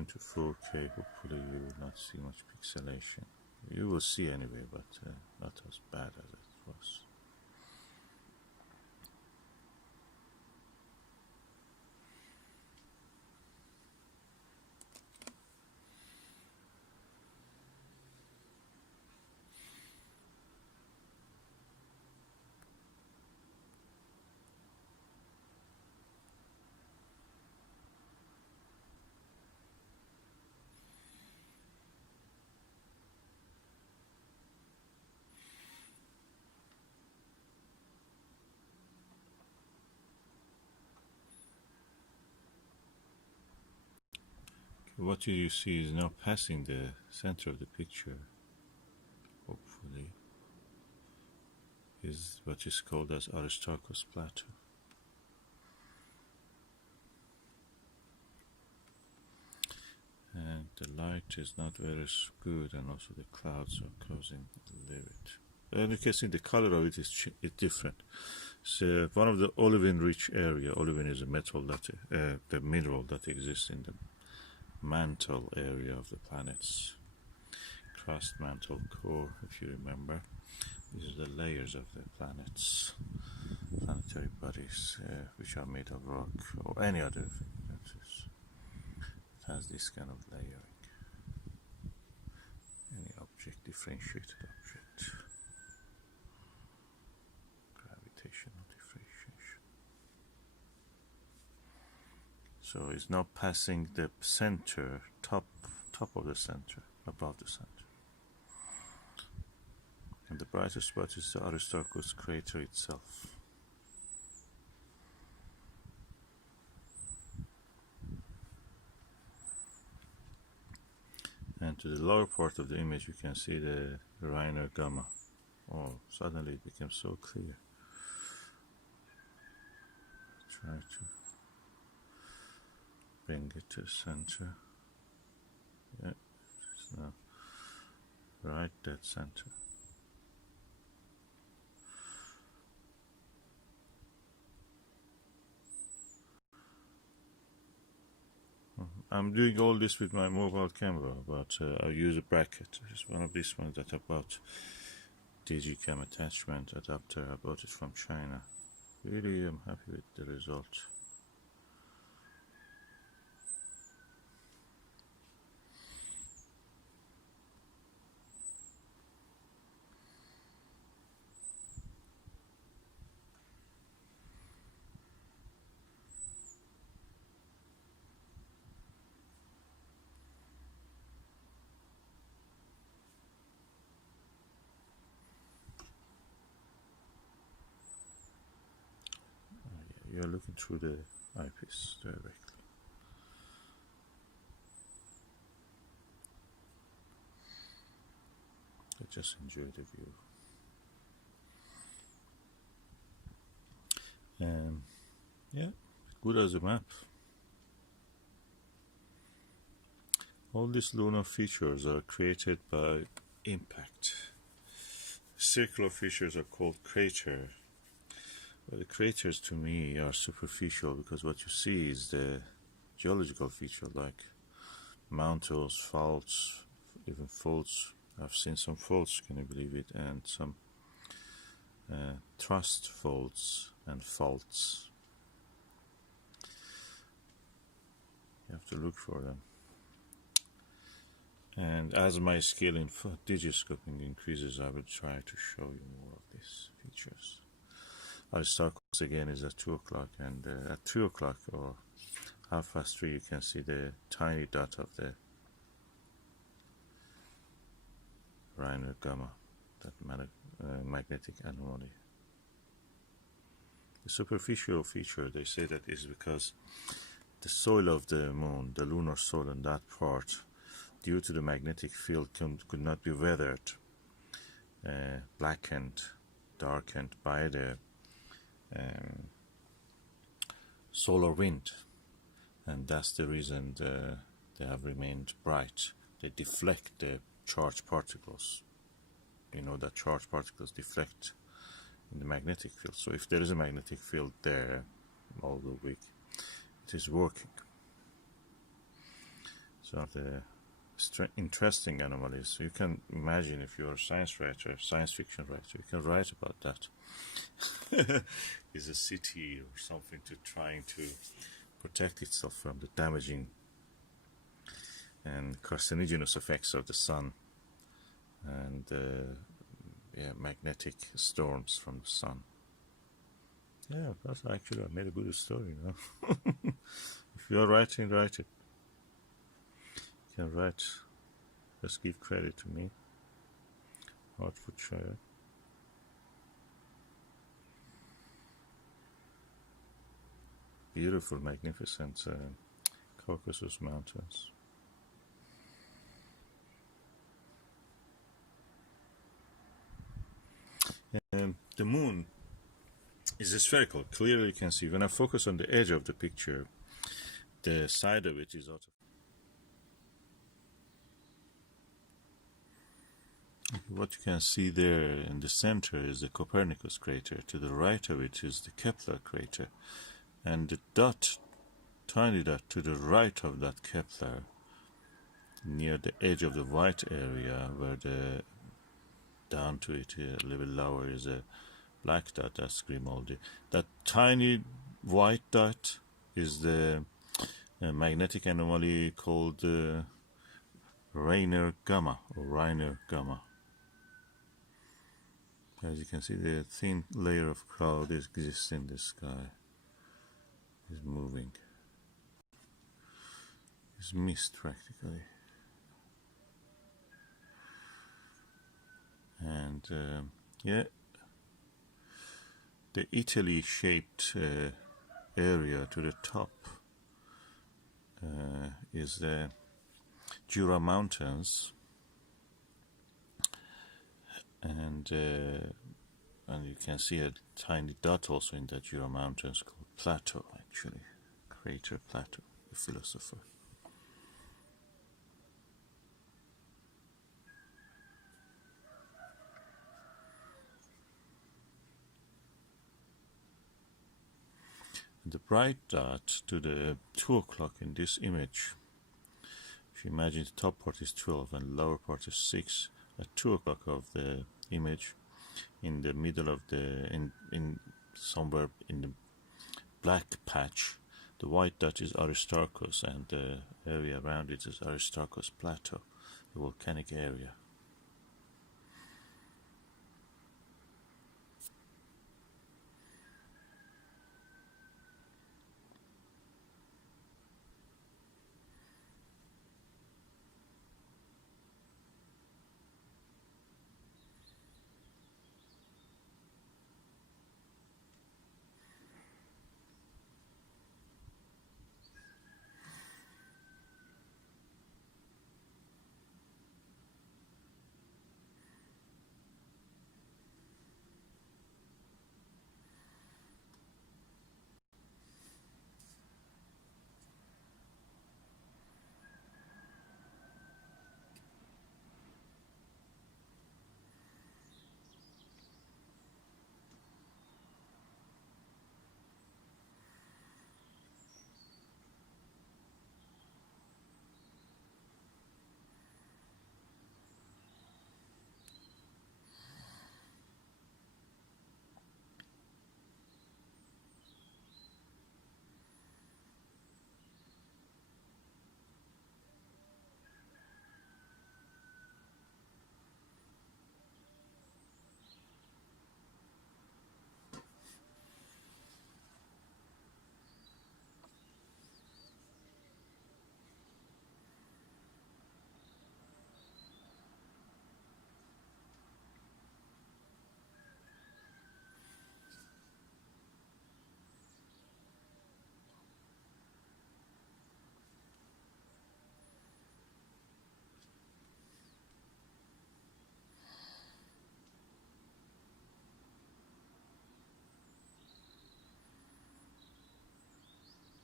resolution to 4K. Hopefully you will not see much pixelation. You will see anyway, but not as bad as it was. What you see is now passing the center of the picture, hopefully, is what is called as Aristarchus Plateau. And the light is not very good, and also the clouds are causing a little bit. And you can see the color of it is different. So one of the olivine-rich area. Olivine is a metal that the mineral that exists in the mantle area of the planet's crust, mantle, core, if you remember. These are the layers of the planet's planetary bodies, which are made of rock or any other thing that has this kind of layering. Any object, differentiated object, gravitational differentiation. So it's now passing the center, top of the center, above the center. And the brightest spot is the Aristarchus crater itself. And to the lower part of the image you can see the Reiner Gamma. Oh, suddenly it became so clear. Try to bring it to the center. Yeah, it's now right dead center. I'm doing all this with my mobile camera, but I use a bracket. It's one of these ones that I bought. Digicam attachment adapter. I bought it from China. Really, I'm happy with the result. You're looking through the eyepiece directly. I just enjoy the view. Yeah, good as a map. All these lunar features are created by impact. Circular features are called crater. Well, the craters to me are superficial because what you see is the geological feature like mountains, faults, even faults. I've seen some faults, can you believe it, and some thrust faults and faults. You have to look for them. And as my skill in digiscoping increases, I will try to show you more of these features. Aristarchus again is at 2 o'clock, and at 3 o'clock or 3:30 you can see the tiny dot of the Reiner Gamma, that magnetic anomaly. The superficial feature, they say that is because the soil of the moon, the lunar soil in that part, due to the magnetic field, could not be weathered, blackened, darkened by the solar wind, and that's the reason they have remained bright. They deflect the charged particles. You know that charged particles deflect in the magnetic field. So if there is a magnetic field there, although weak, it is working. some of the interesting anomalies. You can imagine if you're a science writer, science fiction writer, you can write about that. Is a city or something to trying to protect itself from the damaging and carcinogenous effects of the sun and magnetic storms from the sun. Yeah, that's actually I made a good story. If you're writing, write it. You can write. Just give credit to me. Hertfordshire. Beautiful, magnificent Caucasus Mountains. The moon is spherical. Clearly you can see. When I focus on the edge of the picture, the side of it is out of. What you can see there in the center is the Copernicus crater. To the right of it is the Kepler crater. And the dot, tiny dot to the right of that Kepler, near the edge of the white area, where the down to it a little lower is a black dot, that's Grimaldi. That tiny white dot is the magnetic anomaly called Rainer Gamma, or Reiner Gamma. As you can see, the thin layer of cloud exists in the sky. Is moving. It's mist practically. And the Italy-shaped area to the top is the Jura Mountains, and you can see a tiny dot also in the Jura Mountains called Plato, actually, crater Plato, the philosopher. The bright dot to the 2 o'clock in this image, if you imagine the top part is 12 and the lower part is 6, at 2 o'clock of the image, in the middle of the, in somewhere in the black patch, the white dot is Aristarchus, and the area around it is Aristarchus Plateau, the volcanic area.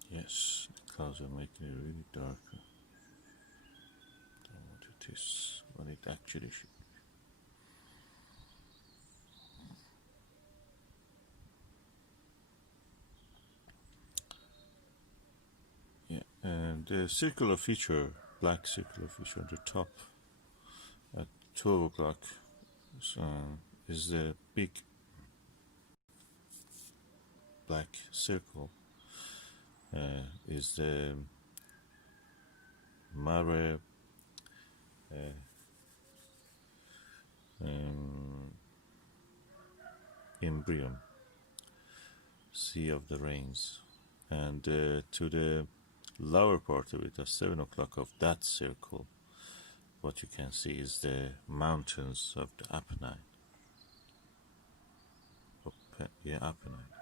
Yes, the clouds are making it really dark. Than what it is, what it actually should be. Yeah, and the circular feature black circular feature on the top. At 12 o'clock is the big black circle, is the Mare Imbrium, Sea of the Rains. And to the lower part of it, at 7 o'clock of that circle, what you can see is the mountains of the Apennine. Apennine.